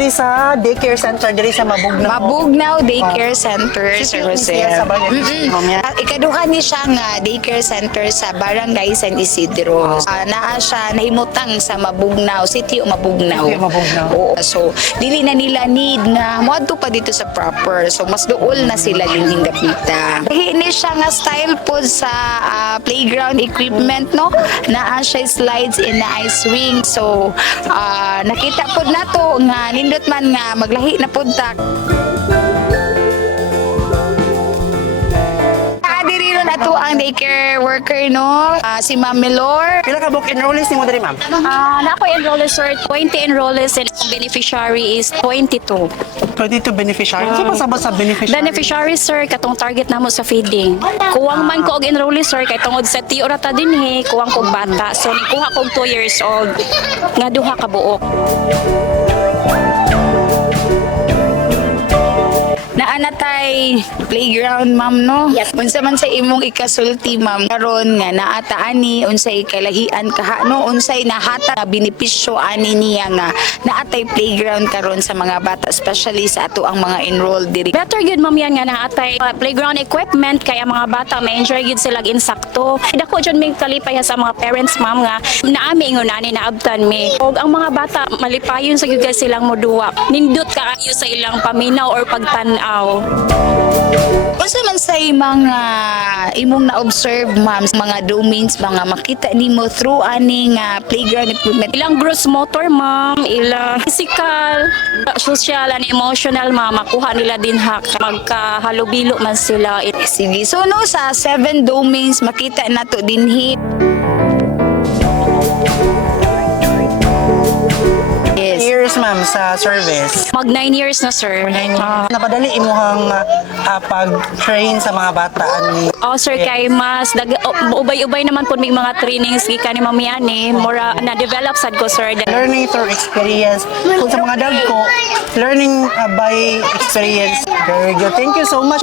diri sa daycare center diri sa Mabugnaw. Mabugnaw Daycare Center, Sir Jose. Sa Ikaduha ni siya nga daycare center sa Barangay San Isidro. Naa siya nahimutang sa Mabugnaw, Sitio Mabugnaw. Sitio Mabugnaw. Oo. So, dili na nila need na moadto pa dito sa proper. So, mas duol na sila lining gapita. Hini siya nga style po sa playground equipment, no? Naa siya slides in na ice ring. So, nakita po na to nga nindot man nga maglahi na po ta. Ato ang daycare worker, no? Si Ma'am Milor. Pila ka book enrollees nimo diri, ma'am? Na ako enrollers, sir. 20 enrollers and beneficiary is 22. 22 beneficiaries. So pasabot sa beneficiary. Beneficiary, sir, katong target namo sa feeding. Kuwang man ko og enrollee, sir, kay tungod sa tiyo rata dinhi, kuwang kog bata. So nikuha kog 2 years old nga duha ka buok. Naanatay playground, ma'am, no? Yes. Unsa man sa imong ikasulti, ma'am, karon nga naata ani unsay kalahian kaha, no? Unsay nahata na benepisyo ani niya nga naatay playground karon sa mga bata, especially sa ato ang mga enrolled diri. Better good ma'am yan nga naatay playground equipment kaya mga bata ma-enjoy gid sila insakto. Dako jud may kalipay sa mga parents ma'am nga naami ingon ani naabtan mi. Og ang mga bata malipayon sa gyud silang moduwa. Nindot kaayo sa ilang paminaw or pagtan-aw. Unsa man sa imong na-observe, ma'am, mga domains mga makita nimo through ani nga playground equipment? Ilang gross motor ma'am, ilang physical, social and emotional ma'am, makuha nila din magkahalubilo man sila. Sige. So, no, sa 7 domains makita nato dinhi. Yes. Years, ma'am, sa service. Mag 9 years na sir. Napadali imuhang pag-train sa mga bata ani. Oh sir, kay mas ubay-ubay naman po may mga trainings gikan ni Mami Ani, mura na develop sad ko sir. Learning through experience. Kung sa mga dagko, learning by experience. Very good. Thank you so much.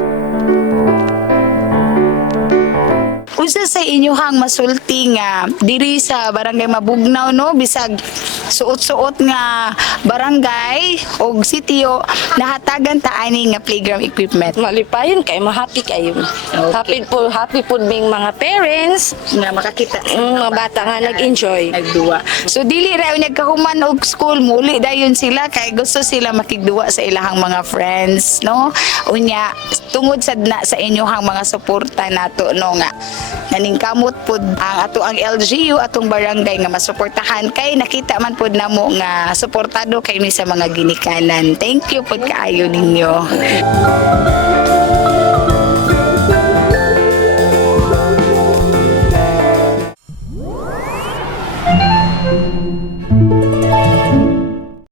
Unsa sa inyohang masulti nga diri sa Barangay Mabugnaw, no, bisag suot-suot nga barangay og sitio nahatagan ta ani nga playground equipment? Malipayon kay mahappy kayo. Okay. Happy po bing mga parents, Nga makakita mga bata nga nag-enjoy. nagduwa. So dili ra nagkahuman og school, muli dayon sila kay gusto sila makigduwa sa ilahang mga friends, no? Unya tungod sad na sa inyohang mga suporta nato, no, nga naningkamot pud ang ato ang LGU atong barangay nga masuportahan kay nakita man pud namo nga suportado kay ni sa mga ginikanan. Thank you pud kaayo ninyo.